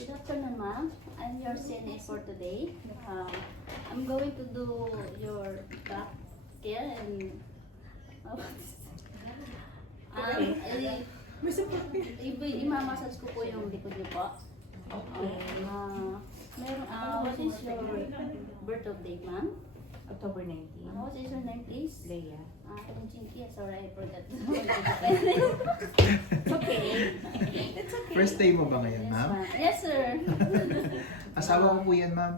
Good afternoon, ma'am. I'm your CNA for today. I'm going to do your back care and i-massage ko po yung likod niyo po. Okay. What is your birthday, ma'am? October 19. What is your name, please? Leia. Chinky. Sorry, I forgot. It's okay. It's okay. First day mo ba ngayon, Yes, ma'am? ma'am. Yes, sir. Asawa ko po yan, ma'am.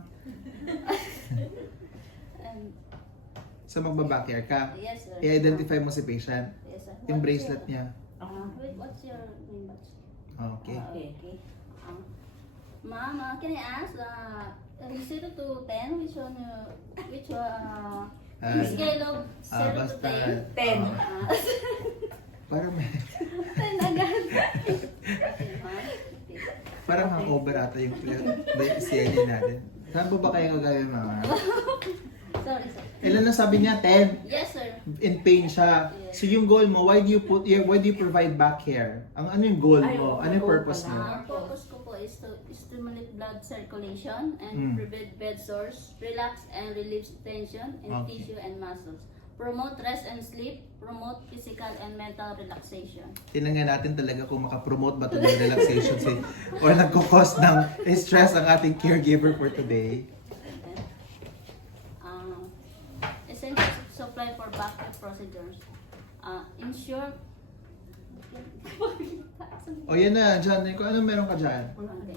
And, So magbabacker ka. yes, sir. I-identify mo si patient. Yes, sir. Yung What is bracelet your- niya. Wait, what's your name? Okay. Okay. Ma'am, can I ask, 0 to 10, which scale of 0 to Basta. 10? 10. Parang may, 10 agad. parang hangover ata yung CNA natin. Saan po ba kayo gagawin, ma'am? Sorry, sir. Ilan na sabi niya? 10. Yes, sir. In pain siya. So yung goal mo, why do you provide back care? Ang ano yung goal mo? Ano yung purpose mo? Ang purpose ko po is to stimulate blood circulation and Mm. prevent bed sores, relax and relieve tension in Okay. tissue and muscles, promote rest and sleep, promote physical and mental relaxation. Tingnan nga natin talaga kung makapromote ba ito ng relaxation or nagkukos ng stress ang ating caregiver for today. Essential supply for backup procedures. Ensure. O yan na, dyan. Ano meron ka dyan? Okay.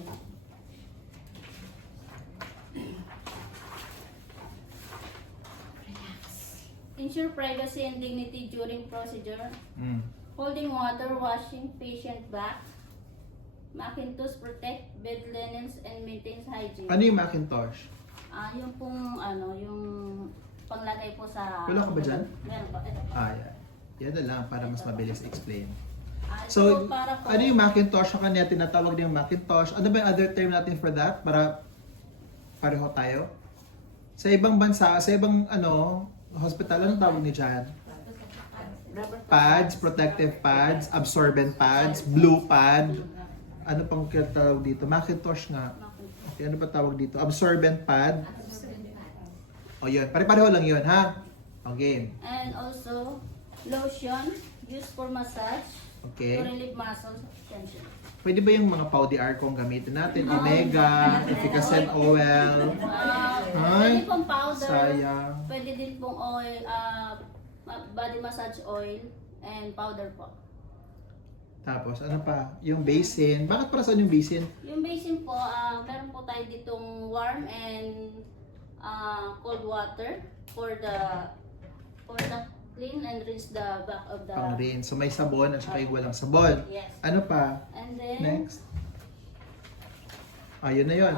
Ensure privacy and dignity during procedure. Mm. Holding water, washing patient back. Macintosh protect bed linens and maintains hygiene. Ano yung Macintosh? Yung pong yung panglagay po sa... Wala ka ba dyan? Meron po. Ito. Yan. Yan na lang para mas mabilis explain. Ito So, po para po, ano yung Macintosh? Sa kanya tinatawag din yung Macintosh. Ano ba yung other term natin for that? Para pareho tayo? Sa ibang bansa, sa ibang hospital, anong tawag ni dyan? Pads, protective pads, absorbent pads, blue pad. Ano pang tawag dito? Macintosh nga. Okay, ano pa tawag dito? Absorbent pad. O yun, pare-pareho lang yun, ha? Okay. And also, lotion used for massage Okay. to relieve muscle tension. Pwede ba yung mga Pau-DR kung gamitin natin? Omega, efficacent oil. Pwede pong powder, Sayang. pwede din pong oil, body massage oil, and powder po. Tapos, ano pa? Yung basin. Bakit para saan yung basin? Yung basin po, meron po tayo ditong warm and cold water for the clean and rinse the back of the... Pang rin. So, may sabon at saka yung walang sabon. Yes. Ano pa? And then, Next. Yun na yun.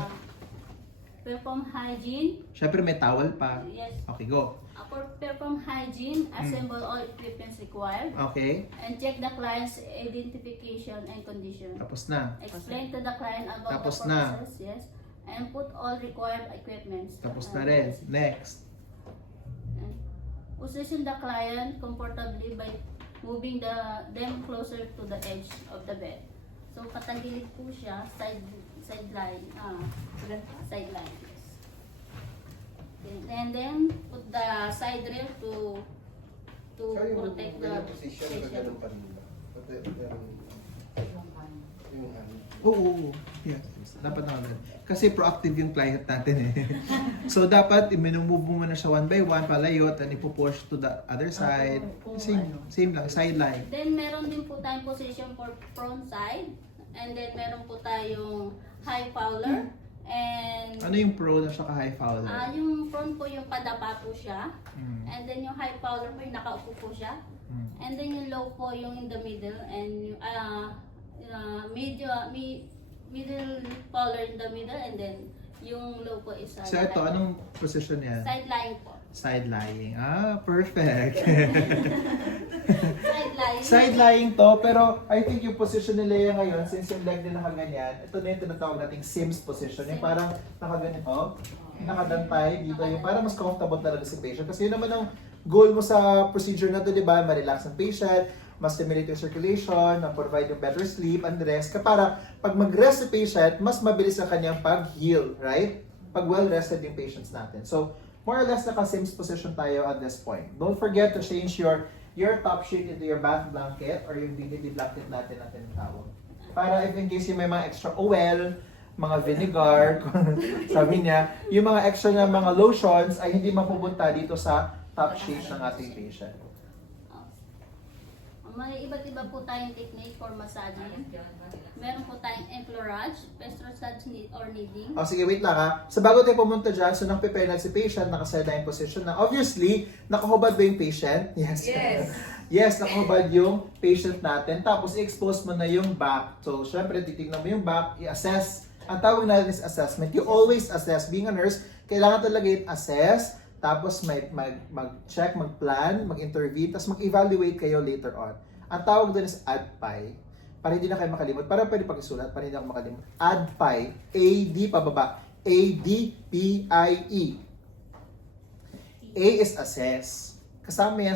perform hygiene. Siyempre, may towel pa. Yes. Okay, go. For perform hygiene, assemble all equipments required, Okay. and check the client's identification and condition. Tapos na. Explain to the client about Tapos the na. process, yes, and put all required equipments. Tapos na rin. Next. And position the client comfortably by moving them closer to the edge of the bed. So patagilid po siya, sideline. Yes. And then put the side rail to protect the patient. Oo. Yes. Dapat na ganun. Kasi proactive yung client natin eh. So dapat minumove mo muna siya one by one, palayot, and ipupush to the other side. Same lang, sideline. Then meron din po tayong position for front side. And then meron po tayong high fowler. And Ano yung pro na siya ka-high fowler? yung front po yung padapa po siya. Mm. And then yung high fowler po yung nakaupo po siya. Mm. And then yung low po yung in the middle. And yung middle fowler in the middle. And then yung low po is So ito, anong position yan? side lying po. Side lying. Perfect. Side lying. Side lying to, pero I think yung position ni Leia ngayon, since yung leg nila nakaganyan, ito na yung tinatawag nating Sims position. Yung parang nakaganito, nakadantay dito, yung parang mas comfortable talaga si patient. Kasi yun naman ang goal mo sa procedure na to, di ba? Ma-relax ang patient, mas stimulate yung circulation, ma-provide yung better sleep and rest. Para pag mag-rest si patient, mas mabilis ang kanyang pag-heal, right? Pag well-rested yung patients natin. So, more or less naka-same position tayo at this point. Don't forget to change your top sheet into your bath blanket or yung dignity blanket natin na tinatawag. Para if in case yung may mga extra oil, mga vinegar, sabi niya, yung mga extra na mga lotions ay hindi mapupunta dito sa top sheet ng ating patient. May iba't iba po tayong technique for massaging. Meron po tayong enfleurage, pestrosage or kneading. O sige, wait lang ha. So bago tayo pumunta dyan, so nang-prepare na si patient, naka-sideline position na. Obviously, nakahubad ba yung patient? Yes. Yes. Yes, nakahubad yung patient natin. Tapos i-expose mo na yung back. So syempre, titignan mo yung back, i-assess. Ang tawag natin is assessment. You always assess. Being a nurse, kailangan talaga i-assess, tapos mag-check, mag-plan, mag-intervene, tapos mag-evaluate kayo later on. Ang tawag doon is ADPI. Para hindi na kayo makalimot. Para pwede pag-isulat, para hindi ako makalimot. ADPI. A-D pababa. A-D-P-I-E. A is assess. Kasama yan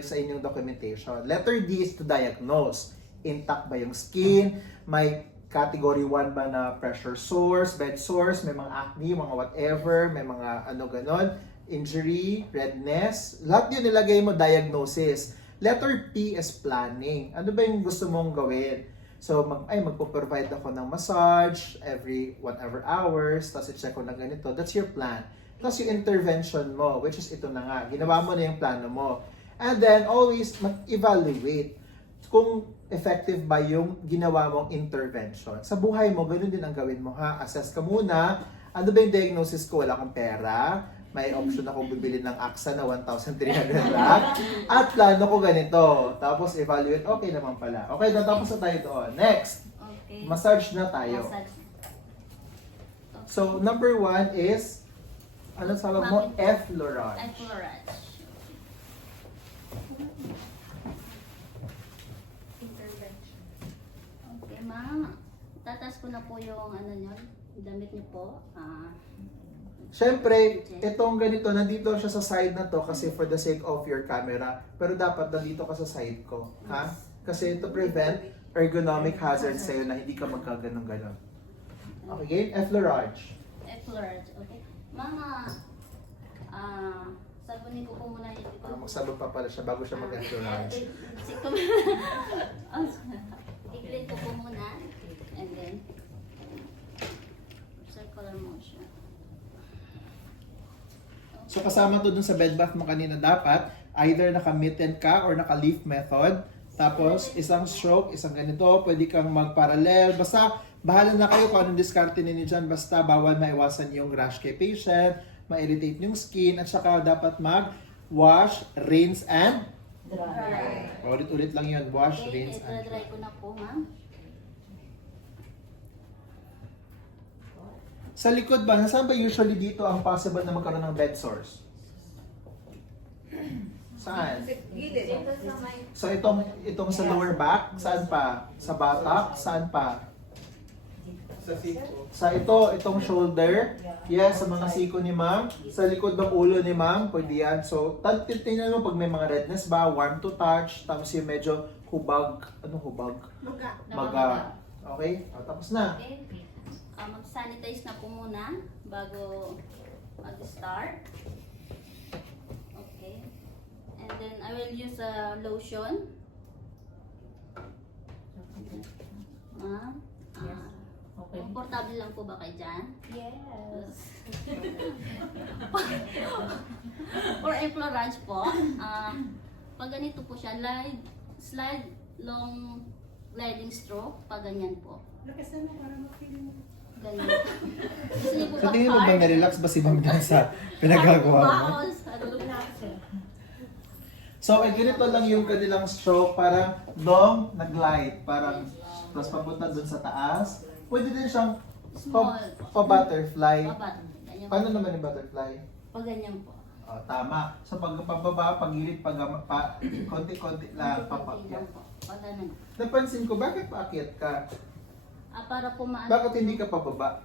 sa inyong documentation. Letter D is to diagnose. Intact ba yung skin? May category 1 ba na pressure source, bed source, may mga acne, mga whatever, may mga ano ganon, injury, redness. Lahat yun nilagay mo diagnosis. Letter P is planning. Ano ba yung gusto mong gawin? So, magpo-provide ako ng massage every whatever hours, tapos i-check ko na ganito. That's your plan. Tapos yung intervention mo, which is ito na nga. Ginawa mo na yung plano mo. And then, always mag-evaluate kung effective ba yung ginawa mong intervention. Sa buhay mo, ganun din ang gawin mo ha. Assess ka muna. Ano ba yung diagnosis ko? Wala akong pera. May option ako bibili ng AXA na 1,300 lang. At plano ko ganito. Tapos evaluate, okay naman pala. Okay, natapos na tayo doon. Next, Okay. massage na tayo. Massage. So, number 1 is, ano tawag mo? Effleurage. Enfleurage. Okay, ma'am. Tatas ko na po yung ano nyo, damit niyo po. Siyempre, itong ganito, nandito siya sa side na to kasi for the sake of your camera. Pero dapat nandito ka sa side ko. Ha? Kasi to prevent ergonomic hazard sa'yo na hindi ka magkaganon-ganon. Okay, effleurage. Effleurage, okay. Mama, sabunin ko po muna yung Magsabog pa pala siya bago siya mag-effleurage. I-clean ko po muna. And then, circular motion. So kasama to dun sa bed bath mo kanina dapat, either naka-mitten ka or naka-leaf method. Tapos, isang stroke, isang ganito, pwede kang mag-parallel. Basta, bahala na kayo kung anong diskarte ninyo dyan. Basta, bawal maiwasan yung rash kay patient, ma-irritate yung skin, at saka dapat mag-wash, rinse, and Dry. ulit-ulit lang yun. Wash, Okay, rinse, and i-dry ko na po, ma'am. Sa likod ba, nasaan ba usually dito ang possible na magkaroon ng bed sores? Saan? Gilid. So itong sa lower back, saan pa? Sa batak, saan pa? Sa itong shoulder, yes, sa mga siko ni ma'am, sa likod ng ulo ni ma'am, pwede yan. So, tingnan mo pag may mga redness ba, warm to touch, tapos yung medyo hubag, anong hubag? Maga. Okay? O, tapos na. Okay. Mag-sanitize na po muna bago mag-start. Okay. And then I will use a lotion. Ma'am, Okay. komportable lang po ba kayo dyan? Yes. For effleurage po, pag ganito po siya, slide long gliding stroke, pag ganyan po. Lakasan mo para ma-feel mo. Ganyan. Gusto niyo po Sa ba tingin mo hard? bang na-relax ba si ma'am dyan sa pinagagawa mo? So, ganito lang yung kanilang stroke, parang long nag-glide, parang tapos papunta dun sa taas. Pwede din siyang Small. pa-butterfly. Babat. Ganyan po. Paano naman yung butterfly? Pag ganyan po. Oh, tama. So, pag pababa, pagilid, konti-konti lang, Konti papakyat. lang po. Pag ganun. Napansin ko, bakit paakyat ka? Para po maano. Bakit hindi ka pababa?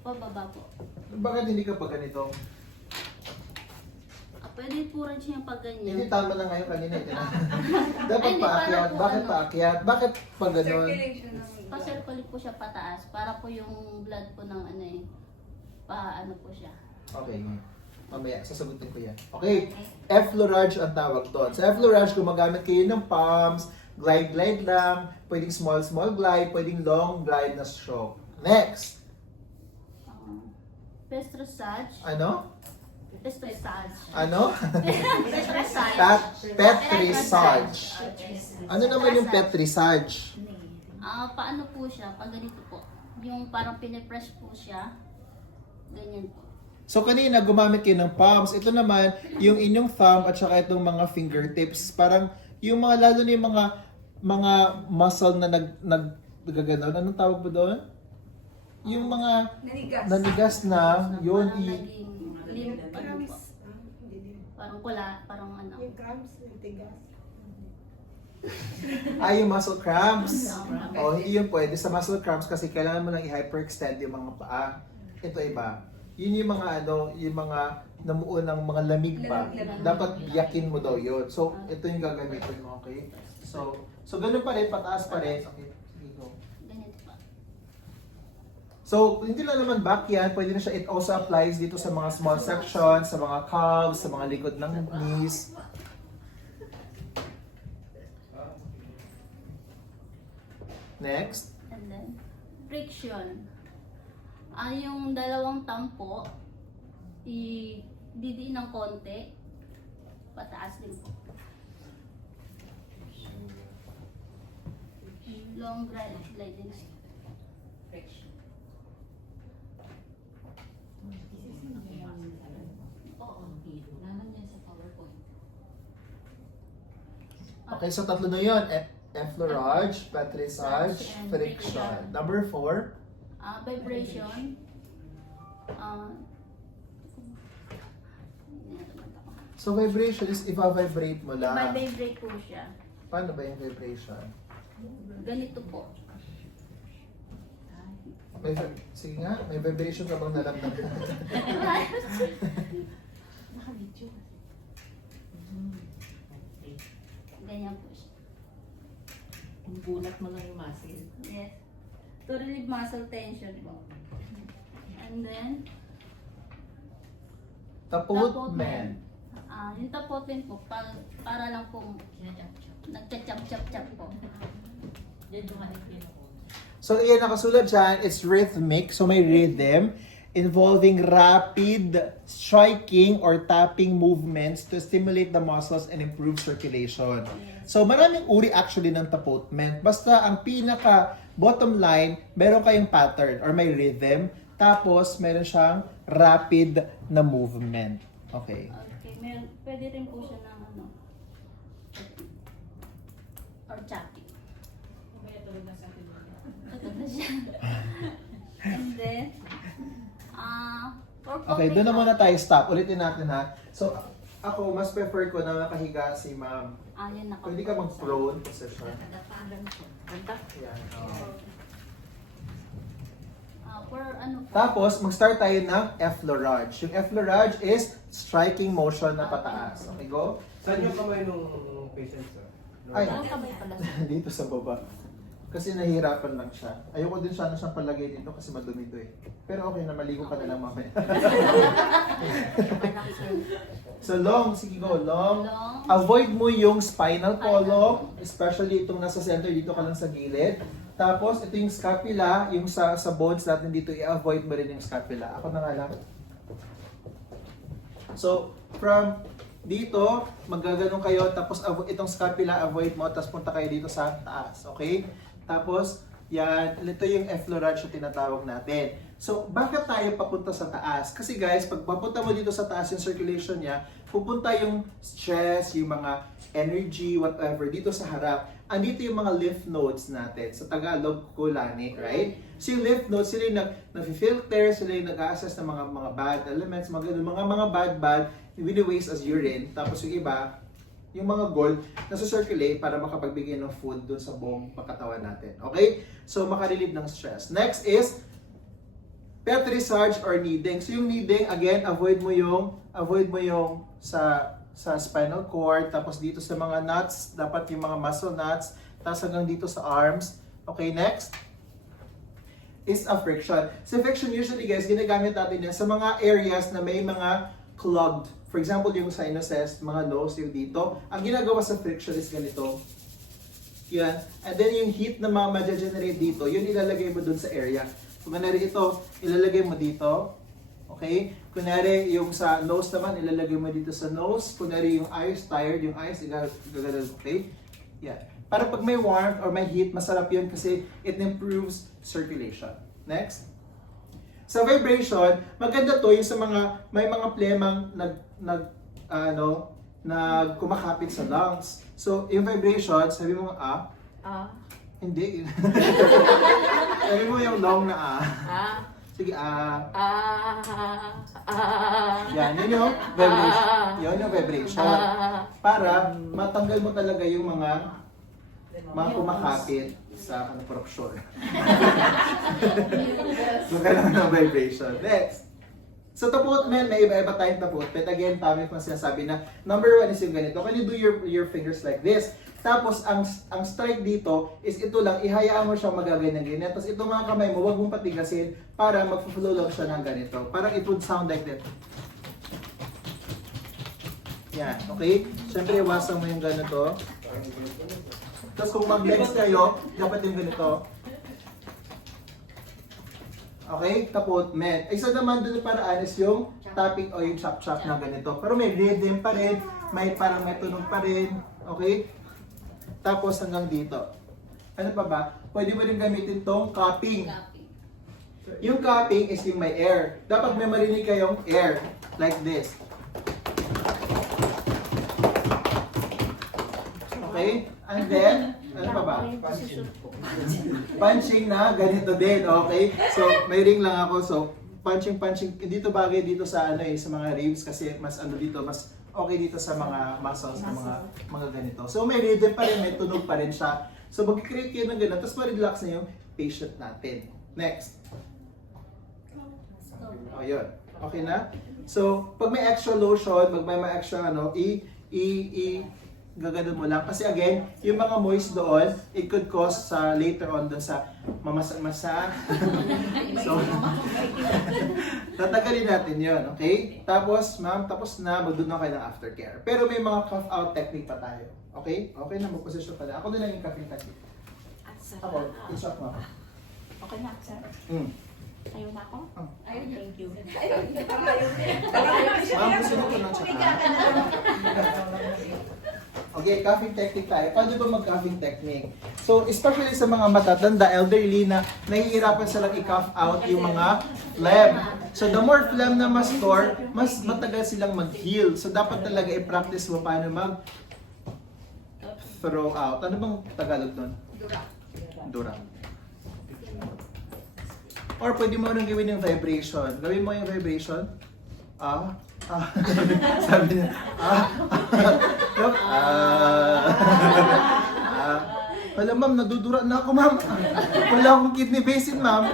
Pababa po. Bakit hindi ka pa ganito? Pwede po rin siya pag Hindi ganyan. tama na ngayon kanina. Dapat Ay, hindi, paakyat. para po Bakit ano. paakyat? Bakit pag ganon? Circulation ng Pa-circulate po siya pataas para po yung blood po ng ano eh, pa-ano po siya. Okay. Mamaya, sasagutin ko yan. Okay. Effleurage ang tawag doon. Sa effleurage, gumagamit kayo ng palms, glide lang, pwedeng small glide, pwedeng long glide na stroke. Next. Pestrosage. Ano? Pestrosage. Ano? Pestrosage. Petrisage. Ano naman yung petrisage? Paano po siya? Pag ganito po. Yung parang pinipress po siya. Ganyan po. So kanina gumamit kayo ng palms. Ito naman yung inyong thumb at saka itong mga fingertips. Parang yung mga lalo na yung mga muscle na naggaganon. Anong tawag mo doon? Yung mga nanigas. nanigas na yun Parang naging limp, ano po. Cramps. Hindi din. Parang kula, parang ano. Yung cramps, yung tigas. ay yung muscle cramps. O hindi yun pwede sa muscle cramps kasi kailangan mo lang i-hyperextend yung mga paa. Ito iba. Yun yung mga yung mga namuo ng mga lamig pa. Lamig. Dapat biyakin mo daw yun. So ito yung gagamitin mo, okay? So ganun pa rin, pataas pa rin. Okay, sige go. Ganyan pa. So, hindi lang naman back yan, pwede na siya, it also applies dito sa mga small sections, sa mga calves, sa mga likod ng knees. Next. And then, friction. Yung dalawang tampo, didiin ng konti. Pataas din po. Long gliding. Okay, so tatlo na yun. Effleurage, petrisage, friction. Number 4. Vibration. So, vibration is ipa-vibrate mo lang. Vibrate po siya. Paano ba yung vibration? Ganito po. Sige nga, may vibration ka bang nalamdaman? Ganyan po siya. Bulat mo lang yung muscle. Yes. To relieve muscle tension po. And then, Tapotment. Yung tapotin po, para lang po nagcha-chap-chap-chap po. So, iyan nakasulat dyan, it's rhythmic, so may rhythm involving rapid striking or tapping movements to stimulate the muscles and improve circulation. So, maraming uri actually ng tapotment. Basta ang pinaka bottom line, meron kayong pattern or may rhythm, tapos meron siyang rapid na movement. Okay. Okay, pwede rin po siya ng ano, or chopping. Ito na siya. And then, Okay, doon na muna tayo stop. Ulitin natin ha. So, ako, mas prefer ko na nakahiga si ma'am. Yan na. Pwede ka mag-prone position. Ganda. Yan. For ano po? Tapos, mag-start tayo ng effleurage. Yung effleurage is striking motion na pataas. Okay, go? Saan yung kamay nung patient, sir? Ay. Ang kamay pala. Dito sa baba. Kasi nahihirapan lang siya. Ayoko din sana siyang palagay dito kasi madumi to eh. Pero okay na, maligo ka na lang mamaya. So long, sige go, long. Long. Avoid mo yung spinal column, especially itong nasa center, dito ka lang sa gilid. Tapos ito yung scapula, yung sa bones natin dito, i-avoid mo rin yung scapula. Ako na nga lang. So, from dito, magaganon kayo, tapos itong scapula, avoid mo, tapos punta kayo dito sa taas, okay? Tapos, yan, ito yung effleurage na tinatawag natin. So, bakit tayo papunta sa taas? Kasi guys, pag papunta mo dito sa taas yung circulation niya, pupunta yung stress, yung mga energy, whatever, dito sa harap. Andito yung mga lymph nodes natin. Sa Tagalog, kulani, right? So yung lymph nodes, sila yung nag-filter, sila yung nag-assess ng mga bad elements, mga bad, wini-waste as urine. Tapos yung iba, yung mga gold, nasa-circulate para makapagbigay ng food dun sa buong pagkatawan natin. Okay? So, makarelieve ng stress. Next is Petri Sarge or kneading. So yung kneading, again, avoid mo yung sa spinal cord, tapos dito sa mga nuts, dapat yung mga muscle nuts, tapos hanggang dito sa arms. Okay, next is a friction. So friction usually guys, ginagamit natin yan sa mga areas na may mga clogged. For example, yung sinuses, mga nose, yung dito. Ang ginagawa sa friction is ganito. Yan. And then yung heat na ma-generate dito, yun ilalagay mo dun sa area. Kung kunwari ito, ilalagay mo dito. Okay? Kunwari yung sa nose naman, ilalagay mo dito sa nose. Kunwari yung eyes, tired, yung eyes, ilalagay. Okay? Yan. Para pag may warmth or may heat, masarap yun kasi it improves circulation. Next. Sa vibration, maganda to yung sa mga, may mga plemang kumakapit sa lungs. So, yung vibration, sabi mo nga, hindi. Sabi mo yung long na Sige, Yan, yun yung vibration. Yun yung vibration. Para matanggal mo talaga yung mga kumakapit sa corruption. Magkailangan ng vibration. Next. So tapot men, may iba-iba tayong tapot. But again, tama yung sinasabi na number 1 is yung ganito. Can you do your fingers like this? Tapos ang strike dito is ito lang, ihayaan mo siya magaganyan-ganyan. Tapos itong mga kamay mo, huwag mong patigasin para mag-flow lang siya ng ganito. Parang it would sound like that. Yan, okay? Siyempre, iwasan mo yung ganito. Tapos kung mag-legs kayo, dapat yung ganito. Okay? Tapos, men. Isa naman doon paraan is yung tapping o yung chop-chop na ganito. Pero may rhythm pa rin, may parang may tunog pa rin. Okay? Tapos hanggang dito. Ano pa ba? Pwede mo rin gamitin tong cupping. Yung cupping is yung may air. Dapat may marinig kayong air. Like this. Okay? And then, ano pa ba? Punching na, ganito din. Okay? So, may ring lang ako. So, punching. Dito bagay dito sa sa mga ribs kasi mas dito, mas okay dito sa mga muscles ng mga ganito. So may rhythm pa rin, may tunog pa rin siya. So mag-create kayo ng ganun, tapos ma-relax na yung patient natin. Next. O yun. Okay na? So pag may extra lotion, may extra gaganon mo lang. Kasi again, yung mga moist doon, it could cause later on doon sa mamasa-masa. So, tatagalin natin yun, okay? Tapos, ma'am, tapos na, magdoon na kayo ng aftercare. Pero may mga cough out technique pa tayo. Okay? Okay na, mag-position pa na. Ako na lang yung coughing technique. Ako, i-shot mo ako. Okay na, sir. Ayun na ako? Oh. Ayun, thank you. Ma'am, gusto mo ko lang siya. Okay, coughing technique tayo. Paano ba mag-coughing technique? So, especially sa mga matatanda, elderly na nahihirapan silang i-cough out yung mga phlegm. So, the more phlegm na ma-store, mas matagal silang mag-heal. So, dapat talaga i-practice mo paano mag-throw out. Ano bang Tagalog nun? Dura. Or pwede mo nang gawin yung vibration. Gawin mo yung vibration. Sabi niya, Wala ma'am, nadudura na ako ma'am. Wala akong kidney basin ma'am.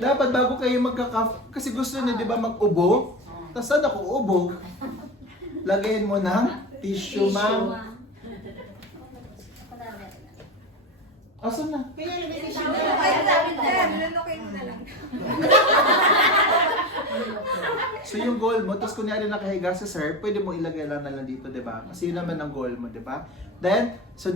Dapat bago kayo magka-cough, kasi gusto niyo di ba mag-ubo? Tapos saan ako ubo? Lagayin mo ng tissue ma'am. Asan na? So yung goal mo, tapos kunyari nakahiga sa sir, pwede mo ilagay lang dito, di ba? Kasi yun naman ang goal mo, di ba? Then, so